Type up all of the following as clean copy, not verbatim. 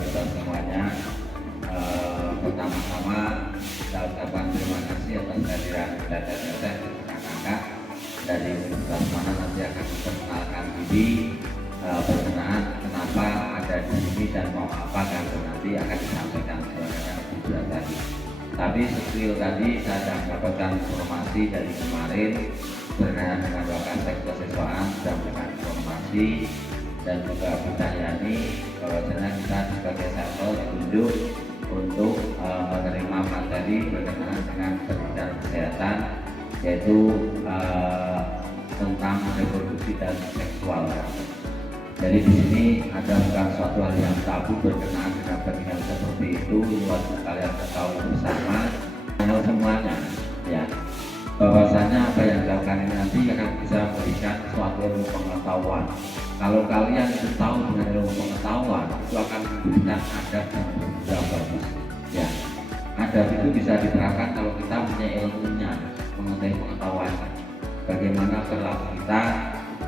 kita semuanya. Pertama-tama saya ucapkan terima kasih atas kehadiran data-data kakak-kakak dari universitas mana nanti akan memperkenalkan diri berkenaan kenapa ada di sini dan mau apa kan nanti akan disampaikan sebenarnya juga tadi. Tapi seperti tadi saya sudah mendapatkan informasi dari kemarin berkenaan dengan Wakasek kesiswaan sudah memberikan informasi dan juga Bu Cahyani bahwasanya kita sebagai sampel ditunjuk untuk menerima materi berkenaan dengan pendidikan kesehatan yaitu tentang reproduksi dan seksual. Jadi di sini ada bukan suatu hal yang tabu berkenaan dengan pendidikan seperti itu, buat kalian ketahui bersama semuanya ya. Bahwasanya apa yang dilakukan ini nanti akan bisa memberikan suatu ilmu pengetahuan. Kalau kalian itu tahu dengan ilmu pengetahuan, itu akan memberikan adab yang bagus. Ya, adab itu bisa diterapkan kalau kita punya ilmunya, mengenai pengetahuan. Bagaimana perilaku kita,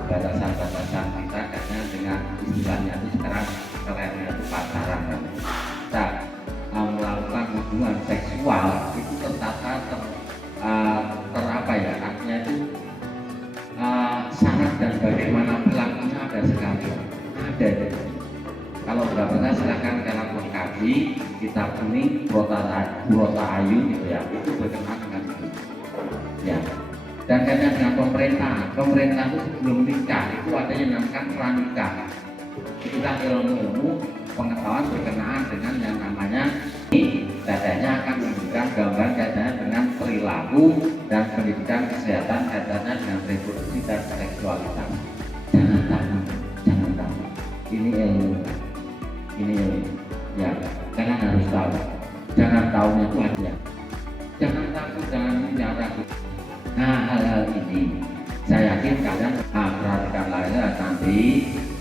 batasan-batasan kita, karena dengan istilahnya itu sekarang kerennya itu pacaran. Kita melakukan hubungan seksual itu tertata terapa ya, artinya itu syarat dan bagaimana pelakunya ada sekali. Ada. Kalau nggak pernah silakan kalian mengkaji kitab kuning Purwota Ayu gitu ya, itu berkenaan dengan itu. Ya. Dan kaitan dengan pemerintah itu sebelum nikah itu ada yang namanya pranikah. Itulah ilmu-ilmu pengetahuan berkenaan dengan yang namanya ini. Datanya akan memberikan gambaran kaitannya dengan perilaku dan pendidikan kesehatan kaitannya dengan reproduksi dan seksualitas. Jangan takut. Ini ilmu. Ya, kalian harus tahu. Jangan tahunya itu aja. Jangan takut, jangan ragu. Nah, hal-hal ini saya yakin kalian perhatikan lagi nanti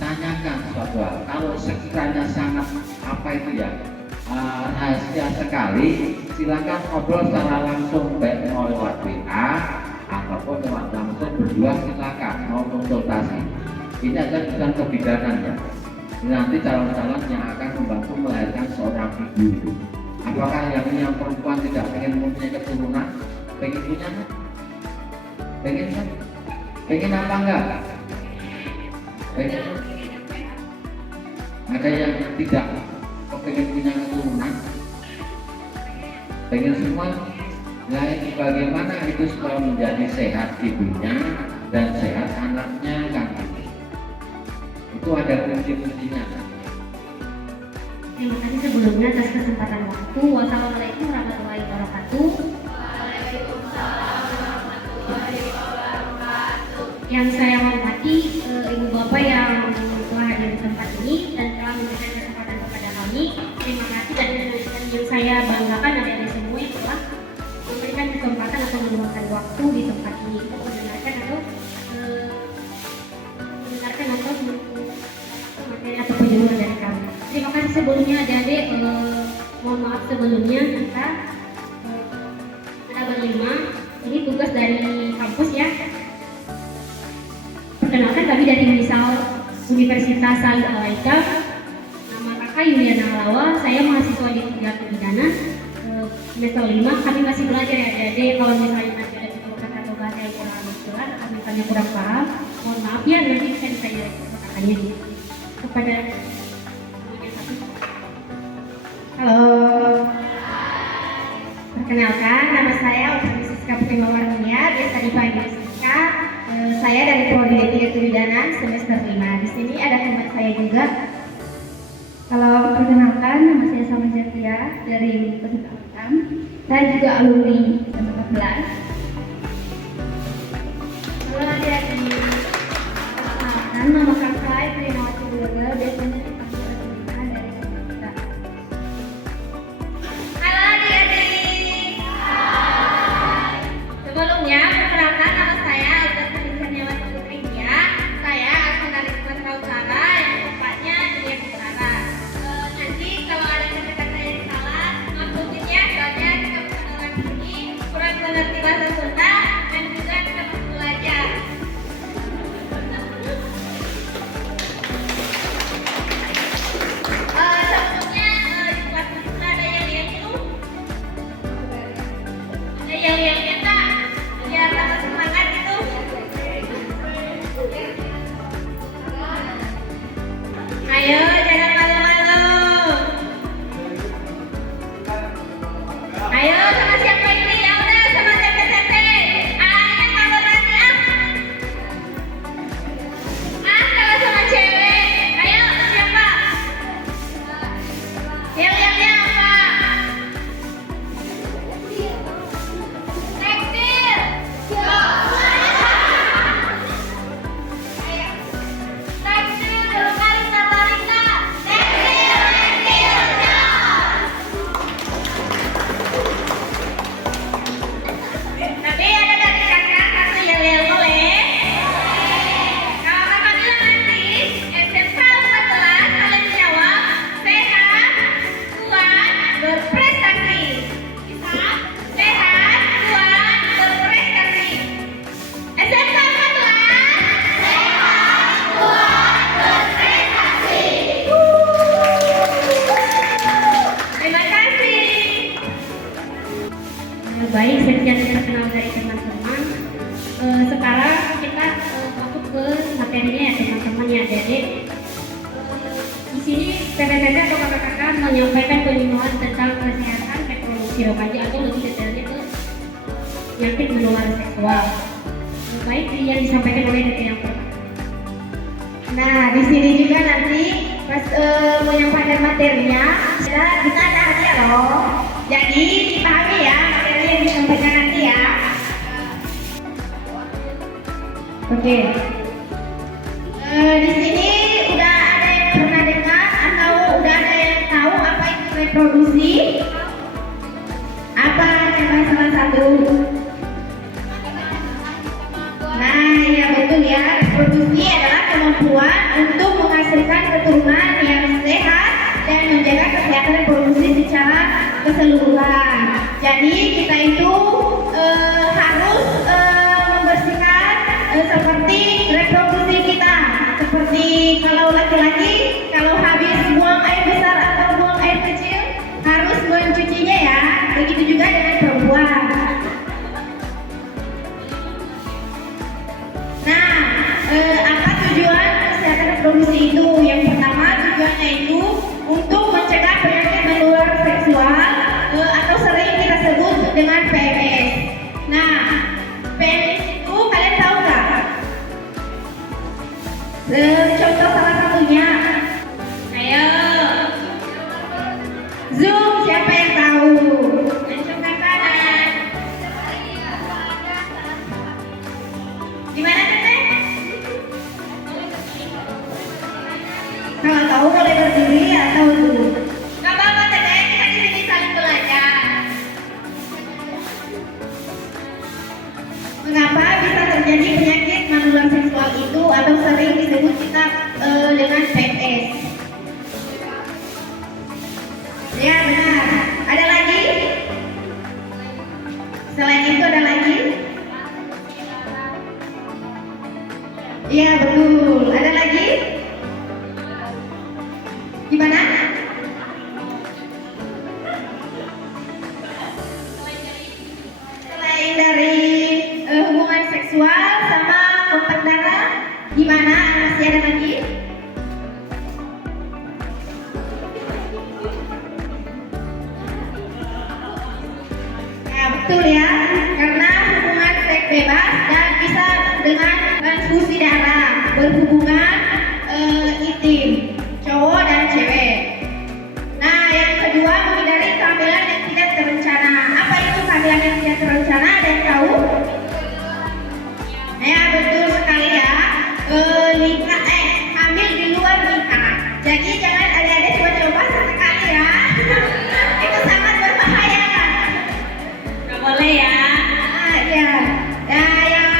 tanyakan suatu hal. Kalau sekiranya sangat apa itu ya rahasia sekali, silakan ngobrol secara langsung baik mau lewat WA ataupun lewat langsung berdua, silakan mau konsultasi. Ini adalah bukan kebidanan ya. Nanti calon-calon yang akan membantu melahirkan seorang ibu. Apakah yang perempuan tidak ingin mempunyai keturunan? Pengen punya? Pengen kan? Pengen apa enggak? Pengen? Ada yang tidak pengen punya keturunan? Pengen semua? Nah, itu bagaimana itu supaya menjadi sehat ibunya dan sehat anaknya kan? Itu ada kunci-kuncinya. Terima kasih sebelumnya atas kesempatan waktu. Wassalamualaikum warahmatullahi wabarakatuh. Yang saya hormati Ibu Bapak yang telah hadir di tempat ini dan telah memberikan kesempatan kepada kami. Terima kasih dan yang saya banggakan dari semua yang telah memberikan kesempatan atau meluangkan waktu di tempat ini untuk mendengarkan atau materi atau penjelasan dari kami. Terima kasih sebelumnya adik-adik. Mohon maaf sebelumnya kita ada berlima. Ini tugas dari kampus ya. Perkenalkan kami dari Universitas Salih Al-Aika. Nama kakak Yuliana Halawa. Saya mahasiswa di Kuliah Pidana semester 5. Kami masih belajar ya adik-adik. Kalau misalnya nanti ada kata atau bahasa yang kurang jelas atau misalnya kurang paham, mohon maaf ya, nanti bisa ditanya pertanyaannya kepada halo. Perkenalkan, nama saya Utsuri Siska Putri Mawarnia, biasa dipanggil Siska. Saya dari Prodi D3 Kebidanan semester 5. Di sini ada teman saya juga. Kalau perkenalkan, nama saya Sama Jatia dari Universitas Al-Azhar. Saya juga alumni semester 14. Halo adik-adik. Perkenalkan, nama saya Trinawati Wiyoga, biasanya dipanggil Rina dari Jakarta. Halo adik-adik. Sebelumnya, perkenalkan nama saya Aida Kurniawati Putria. Saya asal dari Sumatera Utara, yang tepatnya di Utara. Nanti kalau ada kata-kata yang salah, maksudnya soalnya kita perkenalan ini kurang mengerti bahasa Sunda dan juga kita belajar. sirop aja atau lebih detailnya ke penyakit menular seksual. Baik yang disampaikan oleh DT yang pertama. Nah, di sini juga nanti pas menyampaikan materinya, kita ada hadiah loh. Jadi dipahami ya materi yang disampaikan nanti ya. Oke. Di sini udah ada yang pernah dengar atau udah ada yang tahu apa itu reproduksi? Apa coba salah satu? Nah, ya betul ya. Reproduksi adalah kemampuan untuk menghasilkan keturunan yang sehat dan menjaga kesehatan reproduksi secara keseluruhan. Jadi kita itu harus membersihkan seperti reproduksi kita. Seperti kalau laki-laki, kalau habis buang air besar atau buang air kecil harus mencucinya ya. Begitu juga dengan perempuan. Nah, apa tujuan kesehatan reproduksi itu? Yang pertama tujuannya itu untuk mencegah penyakit menular seksual atau sering kita sebut dengan PMS. Nah, PMS itu kalian tahu nggak? Contoh salah satunya. Ayo, Zoom siapa yang tahu? Ancungkan kanan. Gimana Teteh? Kalau tahu boleh berdiri atau duduk. Gak apa-apa Teteh, kita di sini saling belajar. Mengapa bisa terjadi penyakit menular seksual itu atau sering disebut kita dengan PMS? Ya benar. Ada lagi? Selain itu ada lagi? Iya betul. Ada lagi? Gimana? Selain dari hubungan seksual sama kontak darah, gimana? Masih ada lagi? Ya betul ya, karena hubungan seks bebas dan bisa dengan transfusi darah, berhubungan intim, cowok dan cewek. Nah, yang kedua menghindari kehamilan yang tidak terencana. Apa itu kehamilan yang tidak terencana? Ada yang tahu? Ya betul sekali ya. Nikah hamil di luar nikah. Jadi jangan adik-adik coba sesekali ya. Itu sangat berbahaya. Nggak boleh ya. Ya. Nah, yang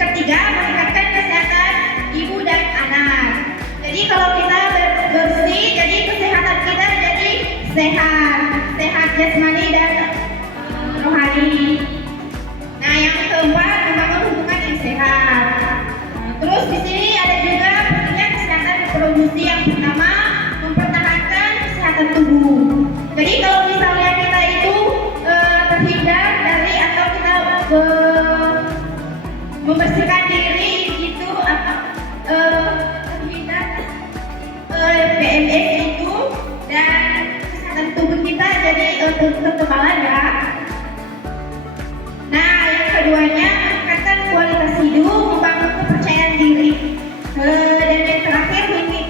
ketiga meningkatkan kesehatan ibu dan anak. Jadi kalau kita bersih, jadi kesehatan kita jadi sehat jasmani dan rohani. Nah, yang keempat membangun hubungan yang sehat. Terus di sini ada juga pentingnya kesehatan reproduksi. Yang pertama mempertahankan kesehatan tubuh. Jadi kalau misalnya kita itu terhindar dari atau kita membersihkan diri itu terhindar PMS itu dan kesehatan tubuh kita jadi kekebalan ya. Nah, yang keduanya meningkatkan kualitas hidup, membangun kepercayaan diri, dan yang terakhir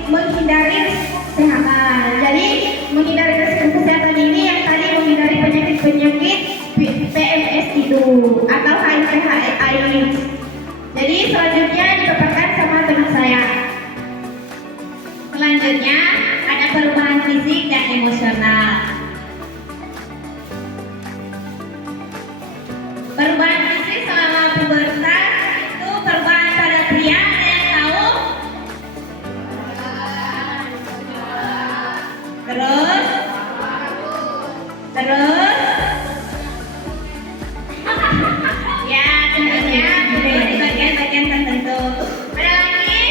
menghindari risiko kesehatan. Jadi menghindari risiko kesehatan ini yang tadi menghindari penyakit PMS itu atau HIV/AIDS. Jadi selanjutnya dipaparkan sama teman saya. Selanjutnya ada perubahan fisik dan emosional. Perubahan fisik selama pubertas itu perubahan pada pria, ada yang tahu? Terus ya tentunya di bagian-bagian tertentu. Ada lagi?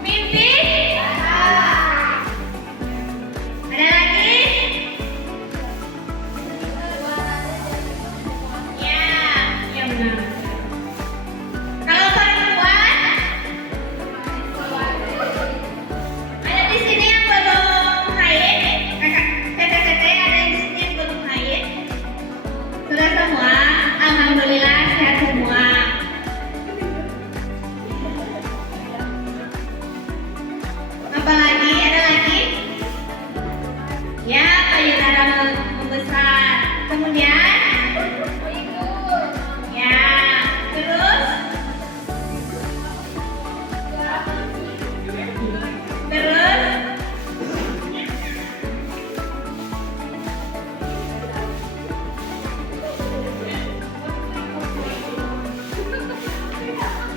Mimpi?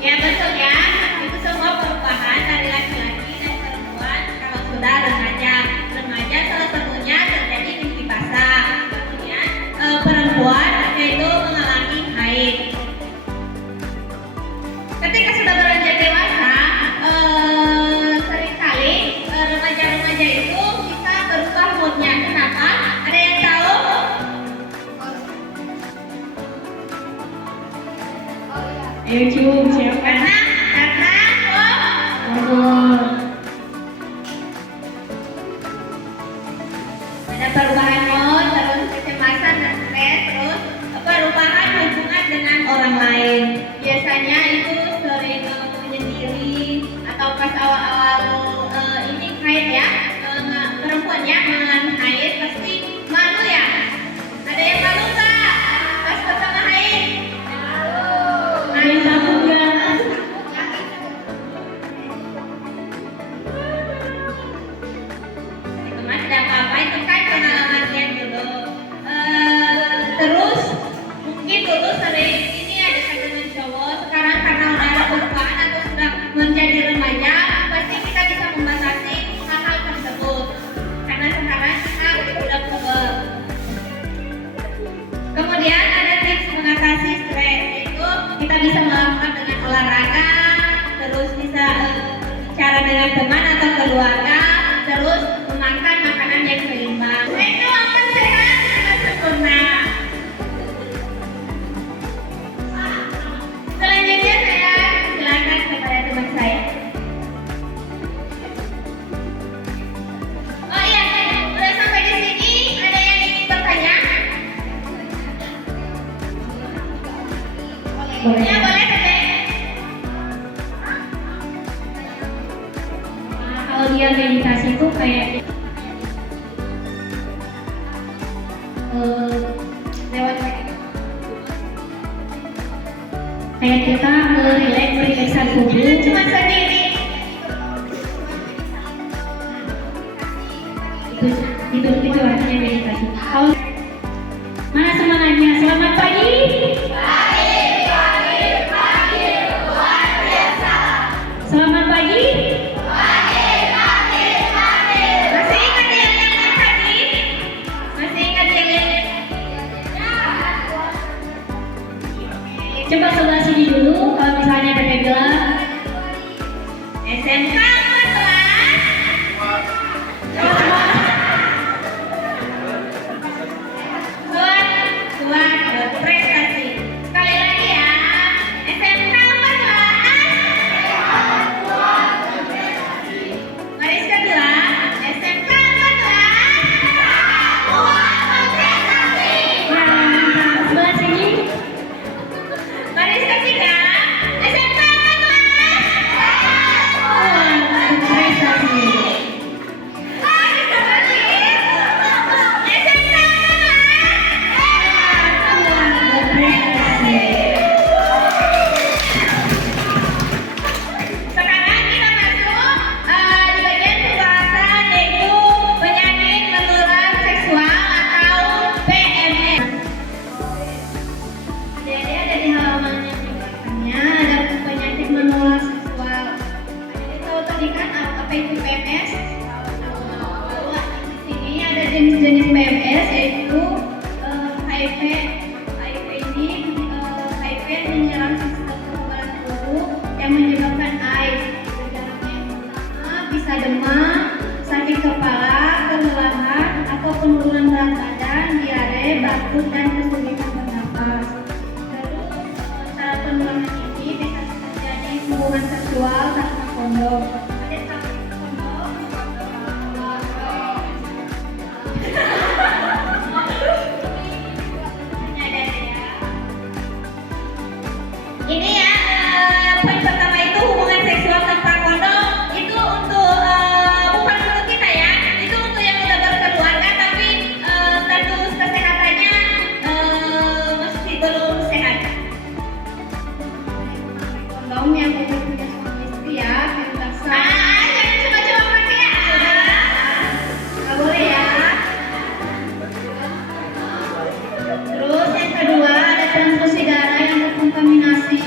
Ya betul ya, itu semua perubahan dari laki-laki dan perempuan kalau sudah remaja. Remaja salah satunya terjadi mimpi basah. Kemudian perempuan yaitu mengalami haid. Ketika sudah beranjak dewasa, seringkali remaja-remaja itu bisa berubah moodnya. Kenapa? Ada yang tahu? Ayo cium siapa? Karena Hormon. ada perubahan mood, terus kecemasan dan stres, terus perubahan hubungan dengan orang lain. Biasanya itu sering menyendiri atau pas awal-awal ini haid ya, perempuan ya mengalami haid pasti malu ya. Ada yang malu nggak pas pertama haid? Ayo tahu nggak? Teman tidak apa-apa, itu kan pengalamannya dulu. Terus mungkin dulu sering ini ada dengan cowok, sekarang karena udah ada perubahan atau sudah menjadi remaja, pasti kita bisa membatasi hal-hal tersebut. Karena sekarang kita udah puber. Kemudian ada tips mengatasi stres, yaitu kita bisa melakukan dengan olahraga, terus bisa bicara dengan teman atau keluarga, terus memakan makanan yang seimbang. Itu akan sehat dan sempurna. Selanjutnya saya silakan kepada teman saya. Oh iya, udah sampai di sini. Ada yang ingin bertanya? Boleh. Ya boleh Teteh. Kalau dia meditasi itu kayak lewat kayak kita relaxan Itu tubuh. cuma sendiri. Itu artinya meditasi. Kalau mana semangatnya? Selamat pagi. Selamat pagi. Masih ingat yang tadi? Masih ingat yang Coba sebelah sini dulu. Kalau misalnya Teteh bilang SMK kelas? Kuat berprestasi. Sekali lagi ya. SMK kelas? Baris kedua. SMK kelas? Kuat berprestasi. sebelah sini. Baris ketiga. SMK kelas? Prestasi. Baris keempat. SMK Berprestasi. Sekarang kita masuk di bagian pembahasan yaitu penyakit menular seksual atau PMS. Adik-adik ada di halaman yang di belakangnya ada penyakit menular seksual. Adik tahu tadi kan apa itu PMS? Di sini ada jenis-jenis PMS yaitu HIV. HIV ini HIV menyerang sistem kekebalan tubuh yang menyebabkan AIDS. Gejalanya yang pertama bisa demam, sakit kepala, kelelahan, atau penurunan berat badan, diare, batuk, dan kesulitan bernapas. Terus cara penularan ini bisa terjadi hubungan seksual tanpa kondom. Ada tahu kondom? Ini ya, poin pertama itu hubungan seksual tanpa kondom itu untuk bukan untuk kita ya, itu untuk yang udah berkeluarga tapi status kesehatannya masih belum sehat. Kondom yang udah punya suami istri ya, tidak sah. Jangan coba-coba pakai ya. Nggak boleh ya. Terus yang kedua ada transfusi darah yang terkontaminasi.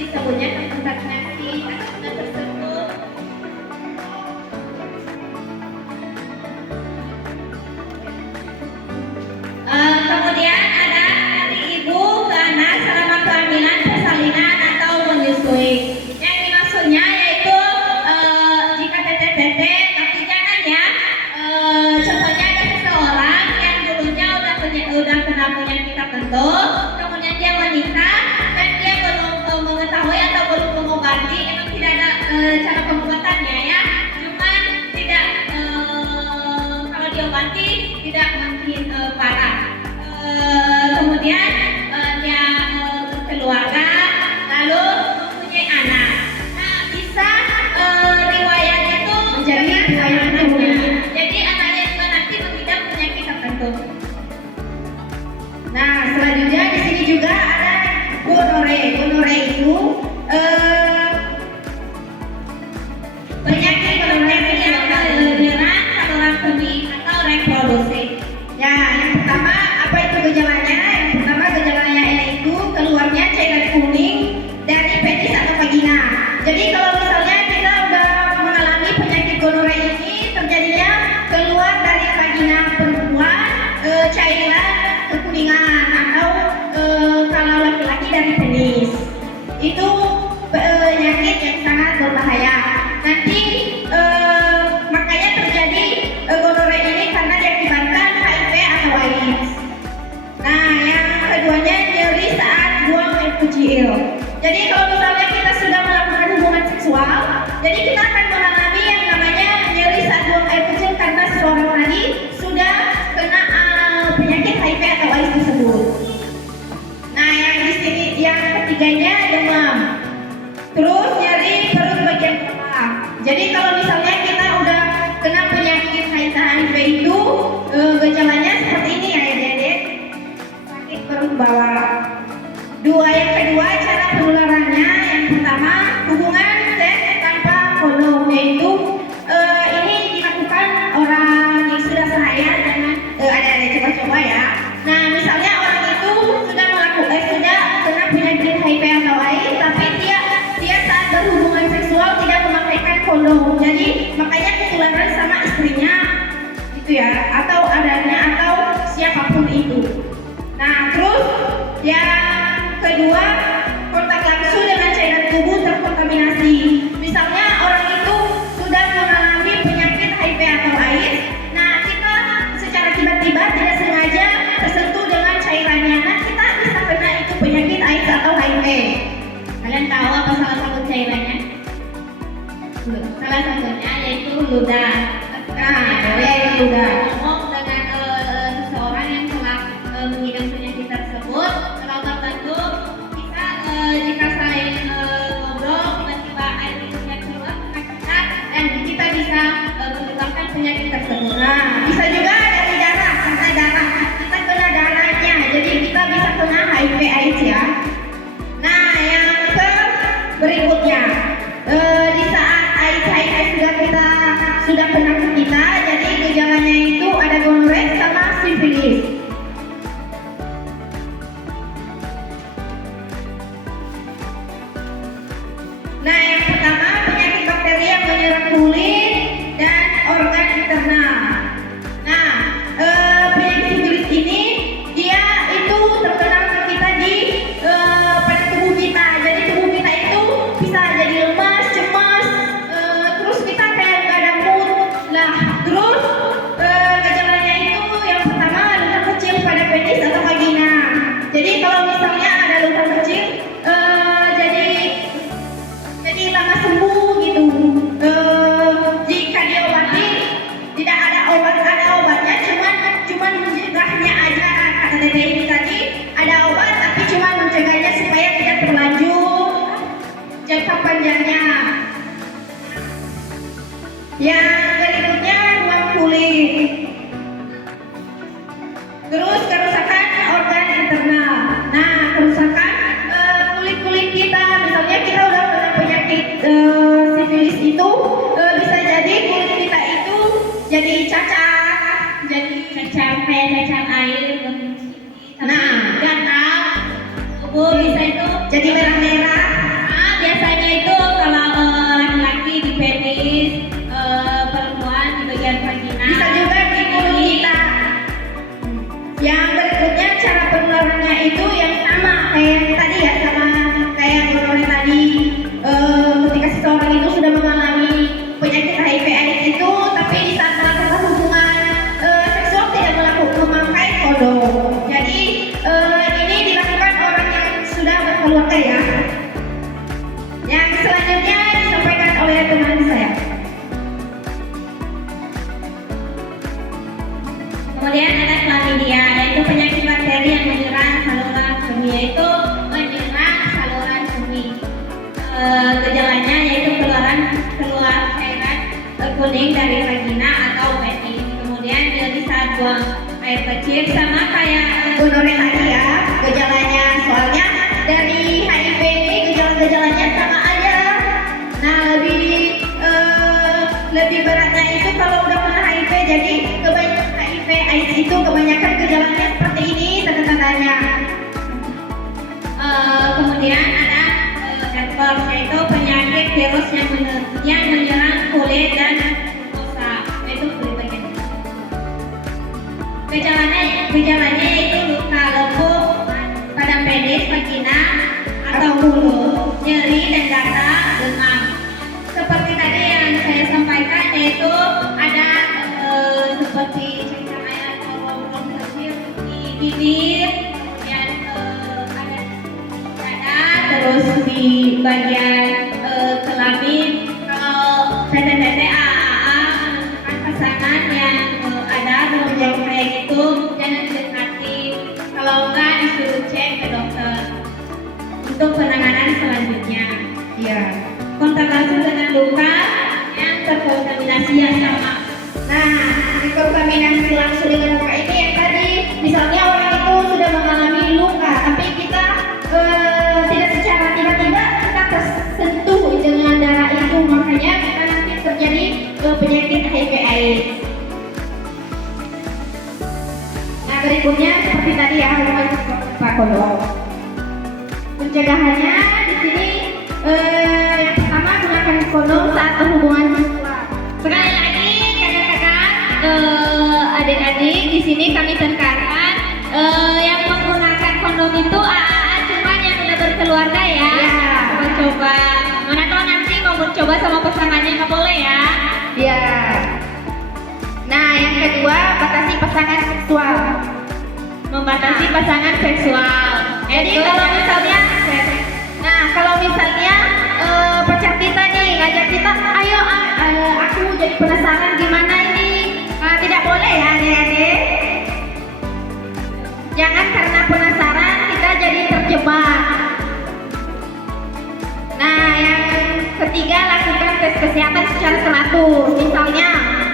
disebutnya kontaminasi atau sudah tersebut. Kemudian ada dari ibu ke anak selama kehamilan, persalinan atau menyusui. Yang dimaksudnya yaitu jika teteh-teteh, tapi jangan ya. Contohnya ada seseorang yang dulunya udah kena penyakit tertentu, kemudian dia menikah dan dia belum mengetahui atau belum mengobati, emang tidak ada cara pengobatannya ya. Cuman tidak kalau diobati tidak makin parah. Kemudian dia berkeluarga lalu mempunyai anak. Nah, bisa riwayat itu Menjadi riwayat anaknya. Jadi anaknya juga nanti mengidap penyakit tertentu. Nah, selanjutnya di sini juga ada gonore. Gonore itu penyakit bakteri yang menyerang saluran kemih atau reproduksi. Ya, yang pertama apa itu gejalanya? Yang pertama gejalanya yaitu keluarnya cairan kuning dari penis atau vagina. Jadi kalau misalnya kita udah mengalami penyakit gonore ini, terjadinya keluar dari vagina perempuan cairan kekuningan atau kalau laki-laki dari penis. Itu penyakit yang sangat berbahaya. Nanti makanya terjadi gonore ini karena diakibatkan HIV atau AIDS. Nah, yang keduanya nyeri saat buang air kecil. Jadi kalau misalnya kita sudah melakukan hubungan seksual, jadi kita akan mengalami yang namanya nyeri saat buang air kecil karena seseorang tadi sudah kena penyakit HIV atau AIDS tersebut. Nah, yang di sini yang ketiganya demam. Terus nyeri perut bagian kepala. Jadi kalau misalnya kita udah kena penyakit HIV itu gejalanya seperti ini ya adik-adik. Sakit perut bawah. Yang kedua cara penularannya, yang pertama hubungan seks tanpa kondom, yaitu ini dilakukan orang yang sudah sahaya, jangan ada coba-coba ya. Nah, misalnya orang itu sudah kena penyakit HIV atau AIDS, tapi dia saat berhubungan seksual tidak memakaikan kondom, jadi makanya ketularan sama istrinya gitu ya, atau adanya atau siapapun itu. Nah, terus yang kedua kontak langsung dengan cairan tubuh terkontaminasi. Misalnya orang itu sudah mengalami penyakit HIV atau AIDS, nah kita secara tiba-tiba tidak sengaja tersentuh dengan cairannya, nah kita bisa kena itu penyakit AIDS atau HIV. Kalian tahu apa salah satu cairannya? Salah satunya yaitu ludah. Nah, yaitu ludah. Ngomong dengan seseorang yang telah mengidap penyakit tersebut, kalau tertentu kita jika saling ngobrol tiba-tiba air minumnya keluar kena kita dan kita bisa menyebabkan penyakit tersebut. Nah, bisa juga dari darah, karena darah kita kena darahnya, jadi kita bisa kena HIV AIDS ya. Nah, yang berikutnya di saat HIV sudah kena ke kita, jadi gejalanya itu ada gonore sama sifilis. Nah, yang pertama penyakit bakteri yang menyerang kulit dan organ internal. Nah, penyakit sifilis ini dia itu terkenal ke kita di pada tubuh kita. Jadi tubuh kita itu bisa jadi lemas, cemas, terus kita kayak nggak ada mood. Nah, terus gejalanya itu yang pertama luka kecil pada penis atau vagina. Jadi kalau misalnya ada luka kecil, jadi lama sembuh gitu. Jika diobati tidak ada obatnya, cuman mencegahnya aja. Kata teteh ini tadi ada obat, tapi cuma mencegahnya supaya tidak terlanjur jangka panjangnya. Yang berikutnya ruang kulit. Terus kerusakan organ internal. Nah, kerusakan kulit kita, misalnya kita udah kena penyakit sifilis itu, bisa jadi kulit kita itu jadi cacat, kayak cacar air, nah gatal, tubuh bisa itu jadi merah-merah. gejalanya yaitu keluar cairan kuning dari vagina atau penis. Kemudian dia bisa buang air kecil, sama kayak gonorrea tadi ya gejalanya. Soalnya dari HIV ini gejala-gejalanya sama aja. Nah lebih beratnya itu kalau udah kena HIV. Jadi kebanyakan HIV AIDS itu kebanyakan gejalanya seperti ini tanda-tandanya. Kemudian ada herpes, yaitu penyakit virus yang menyerang kulit dan mukosa, yaitu kulit bagian. Gejalanya yaitu luka lebam pada penis, vagina atau mulut, nyeri dan gatal, demam. Seperti tadi yang saya sampaikan, yaitu ada seperti cairan air atau lubang kecil di bibir, kemudian ada dada, terus di bagian kelamin. Kalau tete-tete AAA menentukan pasangan yang ada belum kayak gitu, jangan dekati. Kalau enggak disuruh cek ke dokter untuk penanganan selanjutnya. Ya, kontak langsung dengan luka yang terkontaminasi yang sama. Nah, terkontaminasi langsung dengan luka ini yang tadi, misalnya orang itu sudah mengalami luka, tapi kita tidak secara tiba-tiba kita tersentuh dengan darah itu, makanya kita nanti terjadi penyakit HIV/AIDS. Nah, berikutnya seperti tadi ya, Pak Kondom. Pencegahannya di sini yang pertama gunakan kondom saat berhubungan seksual. Sekali lagi kakak-kakak, adik-adik di sini kami tekankan yang menggunakan kondom itu AA cuma yang udah berkeluarga ya. Coba-coba. Mana tahu nanti mau mencoba sama pasangannya nggak boleh ya. Ya. Nah, yang kedua batasi pasangan seksual. Membatasi pasangan seksual. Jadi kalau misalnya pacar kita nih ngajak kita, ayo aku jadi penasaran gimana ini, tidak boleh ya adik-adik. Jangan karena penasaran kita jadi terjebak. Nah, yang ketiga lakukan tes kesehatan secara teratur. Misalnya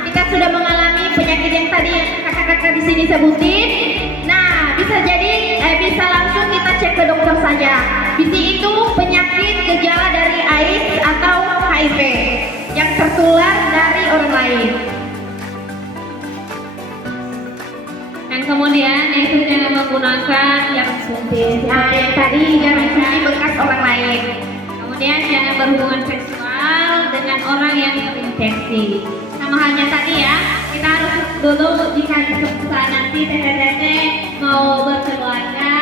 kita sudah mengalami penyakit yang tadi kakak-kakak di sini sebutin. Nah, bisa langsung kita cek ke dokter saja. Bisi itu penyakit gejala dari AIDS atau HIV yang tertular dari orang lain. Dan kemudian yaitu jangan menggunakan yang suntik. Nah, yang tadi jangan suntik bekas orang lain. Kemudian jangan berhubungan seksual dengan orang yang terinfeksi. Sama halnya tadi ya, kita harus dulu jika saat nanti tete-tete mau berkeluarga,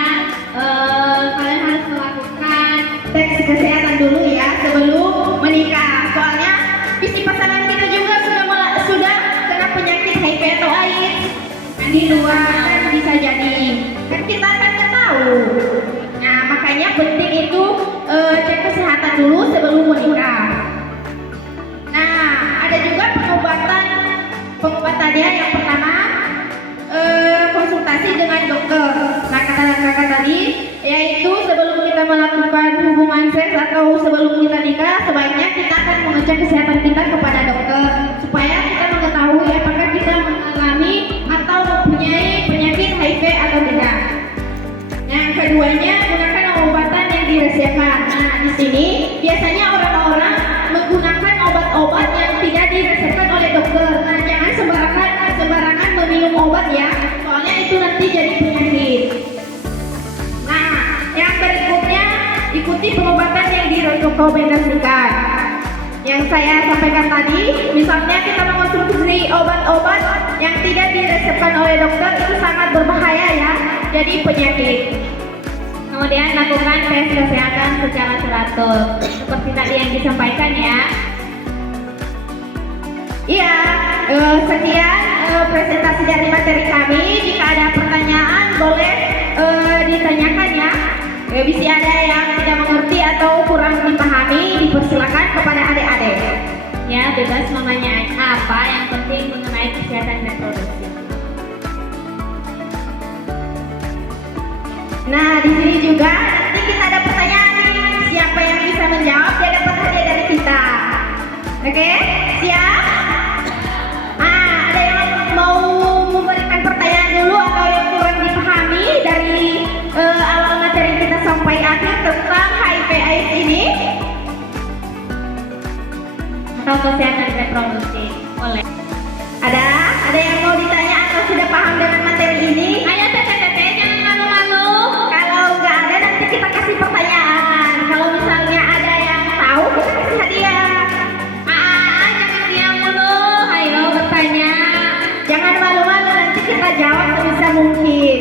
kalian harus melakukan tes kesehatan dulu ya sebelum menikah. Soalnya isi pasangan kita juga sudah kena penyakit HIV atau AIDS. Di luar kan bisa jadi. Kan kita kan nggak tahu. Nah, makanya penting itu cek kesehatan dulu sebelum menikah. Nah, ada juga pengobatannya yang pertama konsultasi dengan dokter. Nah, kata-kata tadi yaitu sebelum kita melakukan hubungan seks atau sebelum kita nikah, sebaiknya kita akan mengecek kesehatan kita kepada dokter supaya kita mengetahui apakah kita mengalami atau mempunyai penyakit HIV atau tidak. Yang keduanya gunakan obatan yang diresepkan. Nah, di sini biasanya orang-orang menggunakan obat-obat yang tidak diresepkan oleh dokter. Nah, jangan sembarangan meminum obat ya, soalnya itu nanti jadi penyakit. Nah, yang berikutnya ikuti pengobatan yang direkomendasikan. Yang saya sampaikan tadi, misalnya kita mengonsumsi obat-obat yang tidak diresepkan oleh dokter, itu sangat berbahaya ya, jadi penyakit. Kemudian lakukan tes kesehatan secara teratur seperti tadi yang disampaikan ya. Iya, sekian presentasi dari materi kami. Jika ada pertanyaan boleh ditanyakan ya. Bisa ada yang tidak mengerti atau kurang dipahami, dipersilakan kepada adik-adik. Ya, bebas mau nanya apa, yang penting mengenai kesehatan reproduksi. Nah, di sini juga nanti kita ada pertanyaan nih. Siapa yang bisa menjawab dia dapat kesehatan reproduksi. Boleh. Ada yang mau ditanya atau sudah paham dengan materi ini? Ayo teteh jangan malu-malu. Kalau nggak ada nanti kita kasih pertanyaan. Kalau misalnya ada yang tahu kita kasih hadiah. Jangan diam mulu. Ayo bertanya. Jangan malu-malu, nanti kita jawab sebisa mungkin.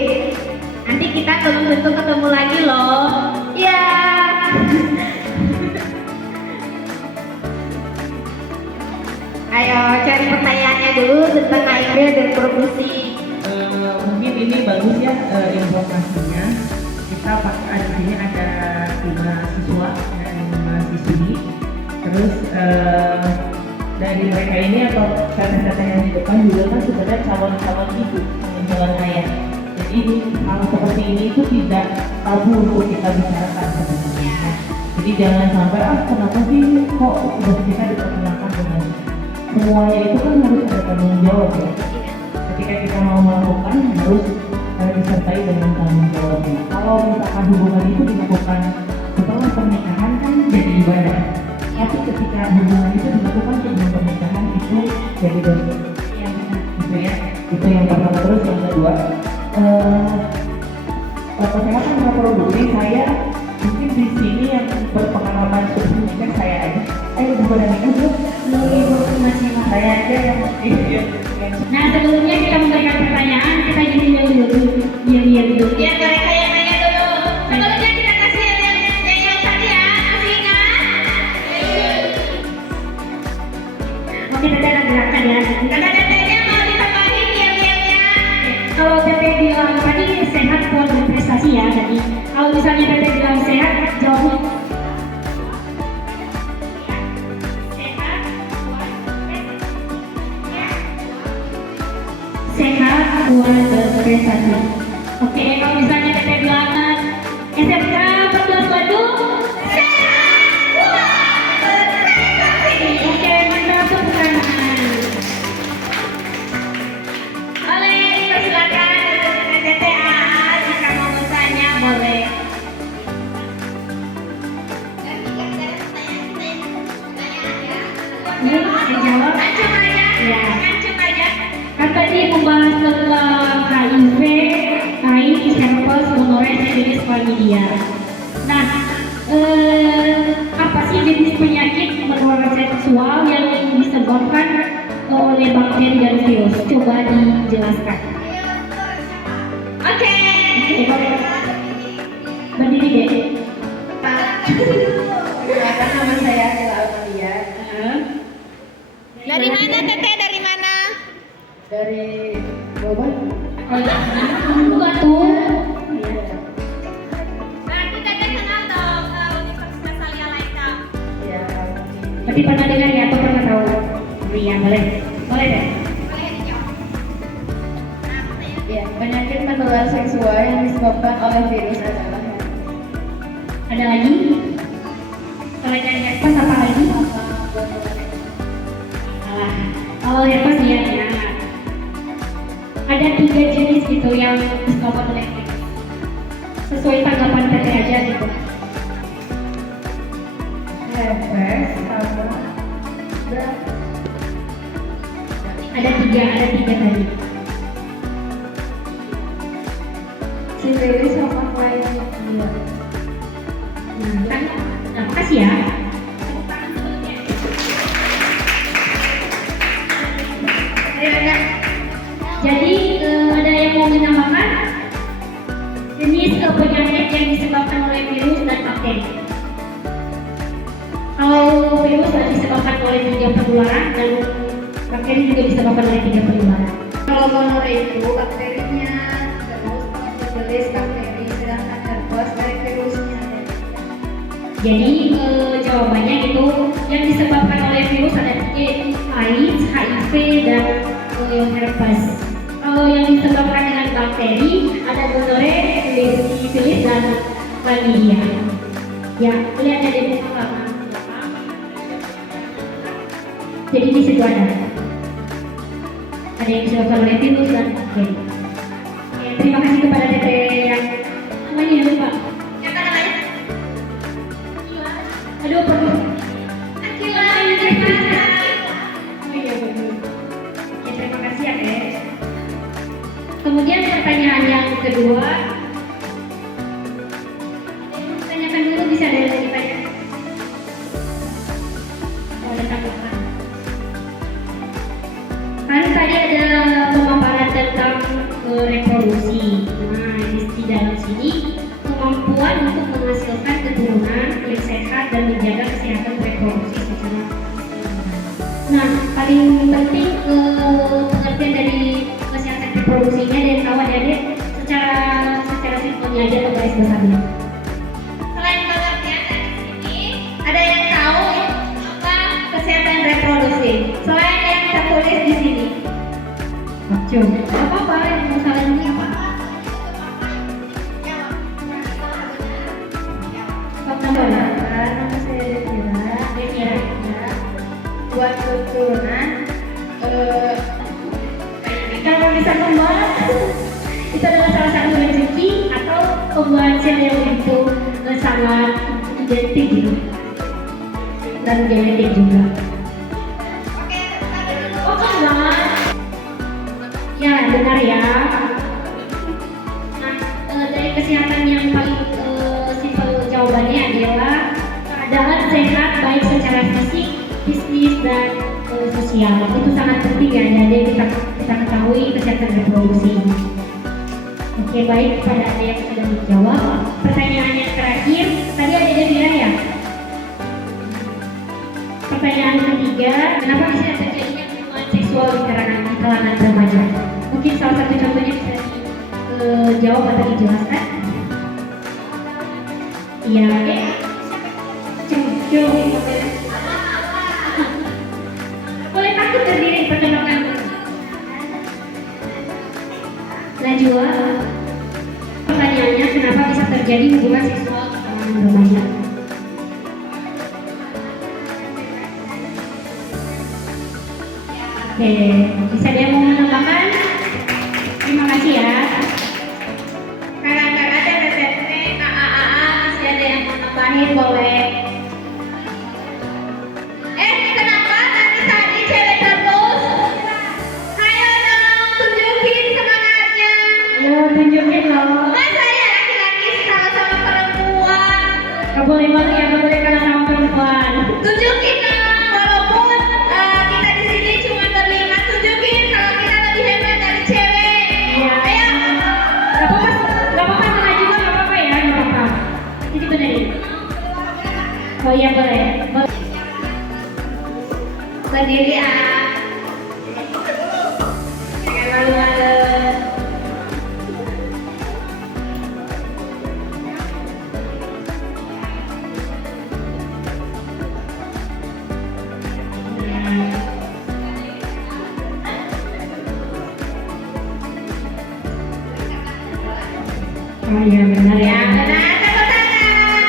Nanti kita belum tentu ketemu lagi loh. Ya. Ayo cari pertanyaannya dulu tentang HIV dan reproduksi. Mungkin ini bagus ya informasinya. Kita pakai di sini ada 5 siswa dan 5 siswi. Terus dari mereka ini atau teteh-teteh yang di depan juga kan sebenarnya calon-calon ibu, calon ayah. Jadi hal seperti ini itu tidak tabu untuk kita bicarakan sebenarnya. Jadi jangan sampai kenapa sih kok udah kita diperkenalkan dengan semuanya itu kan harus ada tanggung jawab ya. Ketika kita mau melakukan harus disertai dengan tanggung jawabnya. Kalau misalkan hubungan itu dilakukan setelah pernikahan kan jadi ibadah. Tapi ketika hubungan itu dilakukan sebelum pernikahan itu jadi dosa. Gitu ya. Itu yang pertama. Terus yang kedua, kesehatan reproduksi saya mungkin di sini yang berpengalaman seperti kan saya aja. Bukan ada itu. Saya aja yang Nah sebelumnya kita memberikan pertanyaan, kita diam dulu. Biar mereka yang nanya dulu. Sebelumnya kita kasih yang tadi ya, masih ingat? Oke teteh gerakan ya. Karena tetehnya mau ditambahin diam-diamnya. Kalau teteh bilang tadi sehat kuat berprestasi ya. Jadi kalau misalnya teteh bilang sehat, jawab sehat kuat berprestasi. Oke, kalau misalnya teteh bilang SMK 14 Bandung Sehat, kuat, berprestasi. oke, mantap tepuk tangan. Boleh, dipersilakan dengan TTA jika mau bertanya boleh. Ini dijawab. Langsung aja. Ya. Langsung aja. Kan tadi membahas tentang HIV, AIDS, herpes, gonorrea, dan jenis chlamydia. Nah, apa sih jenis penyakit menular seksual yang disebabkan oleh bakteri dan virus? Coba dijelaskan. Oke. Berdiri deh. Perkenalkan nama saya Ella Amalia Dari mana Teteh? Dari mana? dari Bogor. Bukan tuh. Berarti Teteh kenal dong Universitas Alia Laika. Ya, Berarti pernah dengar ya atau pernah tahu? Iya, boleh. Boleh deh. Boleh dijawab. Nah, pertanyaan. ya, penyakit menular seksual yang disebabkan oleh virus adalah Ada lagi? Selain herpes apa lagi? Salah. Kalau herpes ya. Ada 3 jenis gitu yang disebabkan oleh virus. Sesuai tanggapan teteh aja gitu. herpes sama Ada tiga tadi. sifilis sama chlamydia. Kan, nah, makasih ya. Jadi ada yang mau menambahkan jenis penyakit yang disebabkan oleh virus dan bakteri. Kalau virus disebabkan oleh 3 penularan dan bakteri juga disebabkan oleh 3 penularan. Kalau gonorrea itu bakterinya, terus sifilis bakteri, sedangkan herpes dari virusnya. Jadi jawabannya itu yang disebabkan oleh virus ada 3, AIDS, HIV, dan herpes. Kalau yang disebabkan dengan bakteri ada gonorrea, sifilis, dan chlamydia. Ya, lihat ada di halaman. Jadi di situ ada yang disebabkan oleh virus dan bakteri. Oke, terima kasih kepada teteh yang namanya lupa. Yang mana lain? Aduh, perlu. Akila, kedua, tanyakan dulu bisa dari tadi tanya. Kalau ada tanggapan. Kan tadi ada pemaparan tentang reproduksi. Nah, di dalam sini kemampuan untuk menghasilkan keturunan yang sehat dan menjaga kesehatan reproduksi secara Nah, paling penting pengertian dari kesehatan reproduksinya dan tahu adik-adik secara simpelnya aja atau garis besarnya. Selain pengertian dari sini, ada yang tahu apa kesehatan reproduksi? Selain yang tertulis di sini. Coba, apa yang masalah ini apa? Nama saya Devira. Buat keturunan, Kalau bisa kembar, itu adalah salah satu rezeki atau pembuatan yang itu sangat identik gitu. Dan genetik juga. oke, kita dulu. Oh enggak. Ya benar ya. Nah, dari kesehatan yang paling simpel jawabannya adalah keadaan sehat baik secara fisik, bisnis dan sosial. Itu sangat penting ya. Jadi kita ketahui kesehatan reproduksi. Oke baik, pada ada yang sudah menjawab. Pertanyaan yang terakhir tadi ada Devira ya. Pertanyaan ketiga, kenapa bisa terjadinya hubungan seksual di kalangan remaja? Mungkin salah satu contohnya bisa dijawab atau dijelaskan? Iya, boleh takut berdiri perkenalkan. Najwa, pertanyaannya kenapa bisa terjadi hubungan seksual di kalangan remaja? Oke, bisa dia mau menambahkan? Terima kasih ya. Kakak-kakak TTT, KAAA, masih ada yang mau nambahin boleh. Kenapa tadi cewek terus? Ayo dong, tunjukin semangatnya. Ayo tunjukin loh. Masa ya laki-laki kalah sama perempuan? Gak boleh banget ya, gak boleh kalah sama perempuan. Tunjukin dong, walaupun kita di sini cuma berlima, tunjukin kalau kita lebih hebat dari cewek. Iya. Ayo. Gak apa-apa, tengah juga gak apa-apa ya, gak apa-apa. Jadi benerin. Oh iya boleh. Berdiri ya. Jangan malu-malu. Oh iya benar ya. Yang benar tepuk tangan.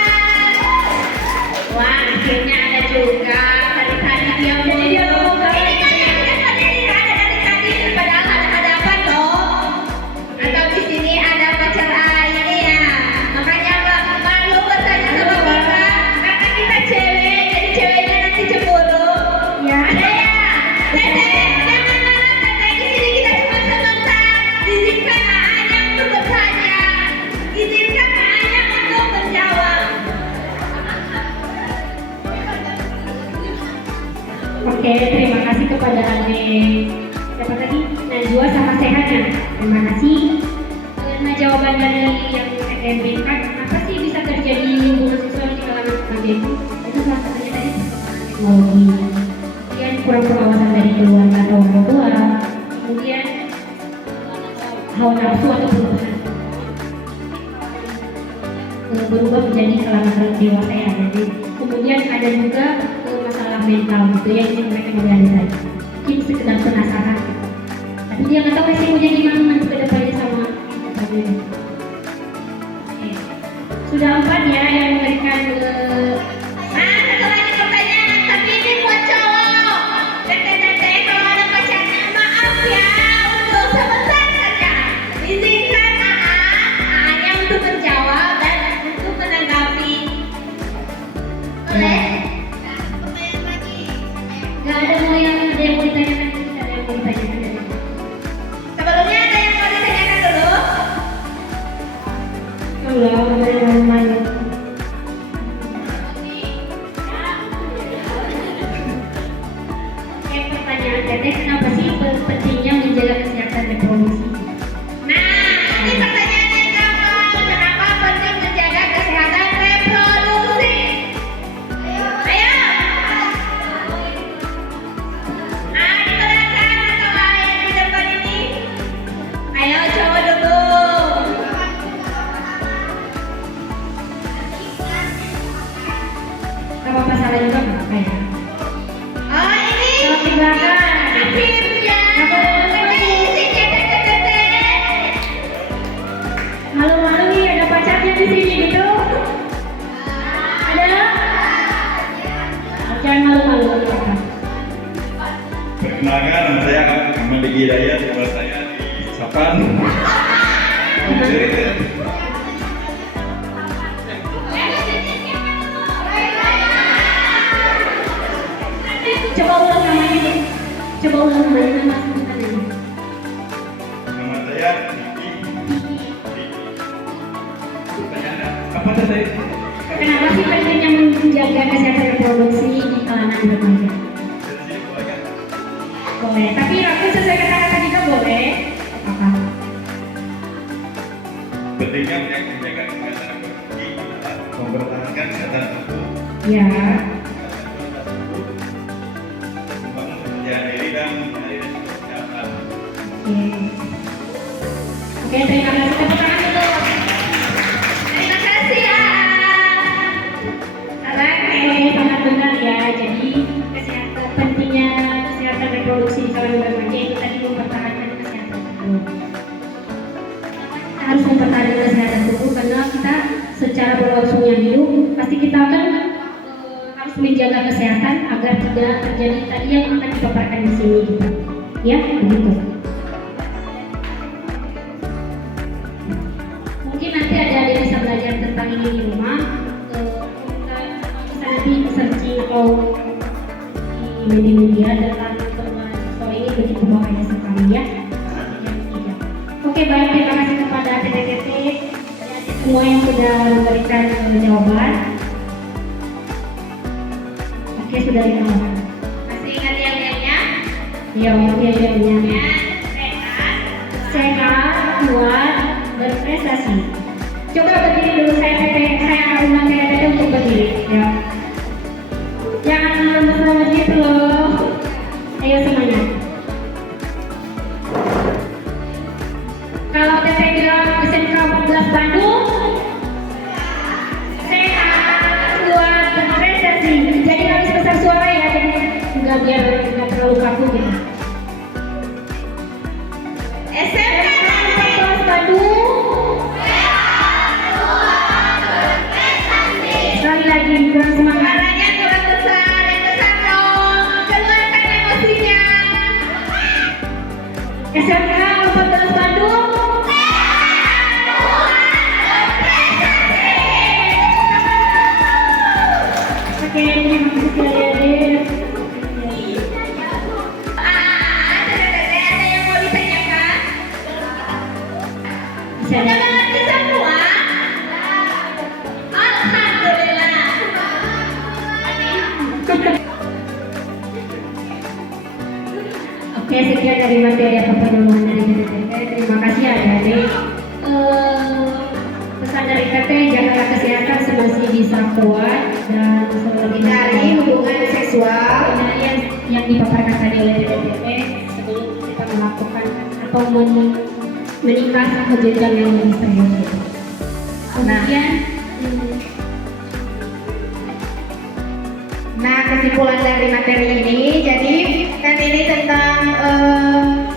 Wah, akhirnya ada juga. Tadi diam jadi dia juga. Ini kan yang udah berdiri ada dari tadi, padahal ada apa dong? Atau di sini ada pacar ini ya. Makanya nggak malu bertanya sama kita, karena kita cewek, jadi ceweknya nanti cemburu. Ya. Ada ya. Teteh, jangan marah teteh. Di sini kita cuma sebentar. Izinkan Aanya untuk bertanya. Izinkan Aanya untuk menjawab. Oke, terima kasih kepada adik. Siapa tadi? Najwa sama sehatnya. Terima kasih. Karena jawaban dari yang saya berikan, kenapa sih bisa terjadi hubungan seksual di kalangan remaja itu? Itu salah satunya tadi teknologi. Kemudian kurang pengawasan dari keluarga atau orang tua. Kemudian hawa nafsu atau perubahan berubah menjadi kalangan dewasa yang ada. Kemudian ada juga masalah mental gitu yang mereka ada tadi. Mungkin sekedar penasaran, tapi dia nggak tahu resikonya gimana nanti ke depannya sama tadi. Oke. Sudah 4 ya yang memberikan Satu lagi pertanyaan, tapi ini buat cowok. Teteh, kalau ada pacarnya, maaf ya, untuk sebentar saja. Izinkan Aanya untuk menjawab dan untuk menanggapi. Boleh? Pertanyaan lagi. nggak ada yang mau Teteh, kenapa sih pentingnya menjaga kesehatan reproduksi? Nah, ini pertanyaan yang gampang. Kenapa penting menjaga kesehatan reproduksi? Ayo. Dikerahkan atau yang di depan ini? Ayo coba dulu. Gak apa-apa, salah juga nggak apa ya? Oh ini. Kalau di belakang. Akhirnya. Malu-malu nih, ada pacarnya di sini gitu. Ada? Jangan malu-malu. Gak apa-apa. Perkenalkan, nama saya Ahmad Diki Hidayat, nama saya di Sapan. Coba ulang namanya deh. Coba ulang namanya, nama sebutannya. Nama saya Diki. Pertanyaannya apa tadi? Kenapa sih pentingnya menjaga kesehatan reproduksi di kalangan remaja? Dari sini boleh. Boleh, tapi aku sesuai kata-kata juga boleh. Apa? Pentingnya menjaga kesehatan reproduksi adalah mempertahankan kesehatan tubuh, Ya. membangun kepercayaan diri dan menghindari risiko kesehatan. Oke. Oke, terima kasih. Tepuk tangan dulu. Terima kasih ya. Oke, sangat benar ya. Jadi kesehatan pentingnya kesehatan reproduksi di kalangan remaja itu tadi mempertahankan kesehatan tubuh. Kita harus mempertahankan kesehatan tubuh karena kita secara berlangsungnya hidup pasti kita akan harus menjaga kesehatan agar tidak terjadi tadi yang akan dipaparkan di sini gitu. Ya, begitu. Mungkin nanti ada bisa belajar tentang ini di rumah. Kita bisa nanti searching atau di media-media tentang soal ini begitu bahaya sekali ya. Oke, baik, terima kasih kepada PTTT dan semua yang sudah memberikan jawaban. Oke, sudah dikatakan. Masih ingat yang-yangnya? Ya, oke, ya. Sehat. Sehat, kuat, berprestasi. Coba berdiri dulu, saya akan undang TTT untuk berdiri. Ya. Jangan lemes-lemes gitu loh. Ayo semuanya. Kalau TT bilang SMK 14 Bandung, sehat, kuat, berprestasi. Jadi harus besar suara ya, jadi nggak biar nggak terlalu kaku gitu. SMK 14 Bandung. Sekali lagi, kurang semangat. Suaranya kurang besar, yang besar dong. Keluarkan emosinya. SMK 14 Bandung. Oke, terima kasih adik-adik. Ada yang mau ditanyakan? Bisa Udah mengerti semua? Alhamdulillah. Oke, sekian dari materi apa pedoman dari BTT. Terima kasih adik-adik. Pesan dari TT, jagalah kesehatan semasa bisa kuat dan selalu Hindari hubungan seksual. Nah, yang dipaparkan tadi oleh BTT sebelum kita melakukan atau menikah ke jenjang yang lebih serius gitu. Kemudian Nah, kesimpulan dari materi ini, jadi kan ini tentang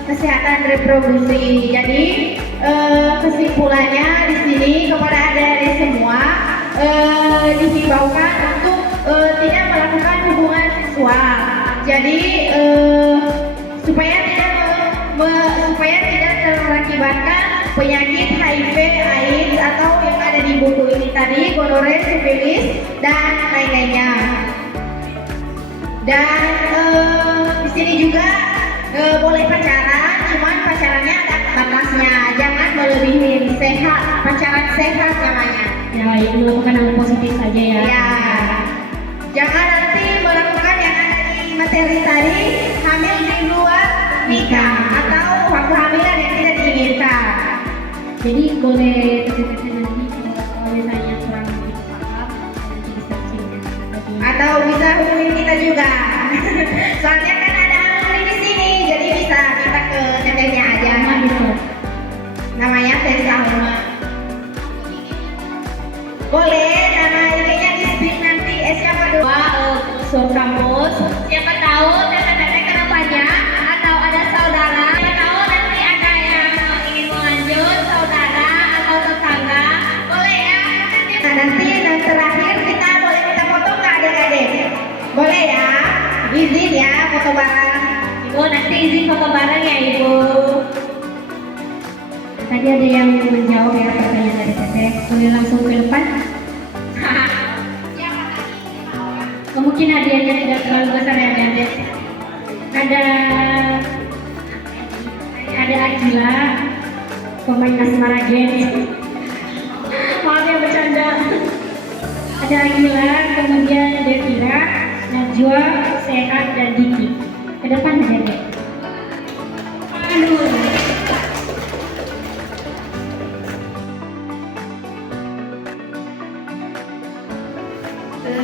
kesehatan reproduksi. Jadi kesimpulannya di sini kepada adik-adik semua dihimbaukan untuk tidak melakukan hubungan seksual. Jadi supaya tidak terakibatkan penyakit HIV/AIDS atau yang ada di buku ini tadi, gonorrea, sifilis, dan lain-lainnya. Dan di sini juga boleh pacaran, cuman pacarannya ada batasnya, jangan melebihi. Sehat, pacaran sehat namanya. ya melakukan hal positif saja ya. Ya, jangan nanti melakukan yang ada di materi tadi, hamil di luar nikah atau waktu hamilan yang tidak diinginkan. Jadi boleh teteh-teteh nanti kalau misalnya kurang begitu paham nanti di searching ya. Atau bisa hubungi kita juga. Soalnya kan ada alumni di sini, jadi bisa kita ke tetehnya aja. Sama gitu. Namanya Teh Salma. Boleh, nama IG-nya di screen nanti. Siapa dua sur kampus. Siapa tahu teteh-teteh kedepannya atau ada saudara. Siapa tahu nanti ada yang ingin melanjut saudara atau tetangga. Boleh ya. Nah, nanti dan terakhir kita boleh minta foto ke adik-adik. Boleh ya. Izin ya foto bareng. Ibu nanti izin foto bareng ya Ibu. Tadi ada yang menjawab ya pertanyaan dari teteh. Boleh langsung ke depan? Mungkin hadiahnya tidak terlalu besar ya adik-adik. Ada Akila, pemain Asmara Games. Maaf ya bercanda. Ada Akila, kemudian Devira, Najwa, Sehat, dan Diki. Ke depan adik-adik. Aduh.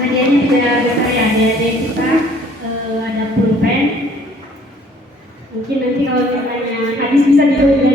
Hadiahnya tidak besar ya adik-adik kita. Ada pulpen. Mungkin nanti kalau misalnya habis bisa dibeli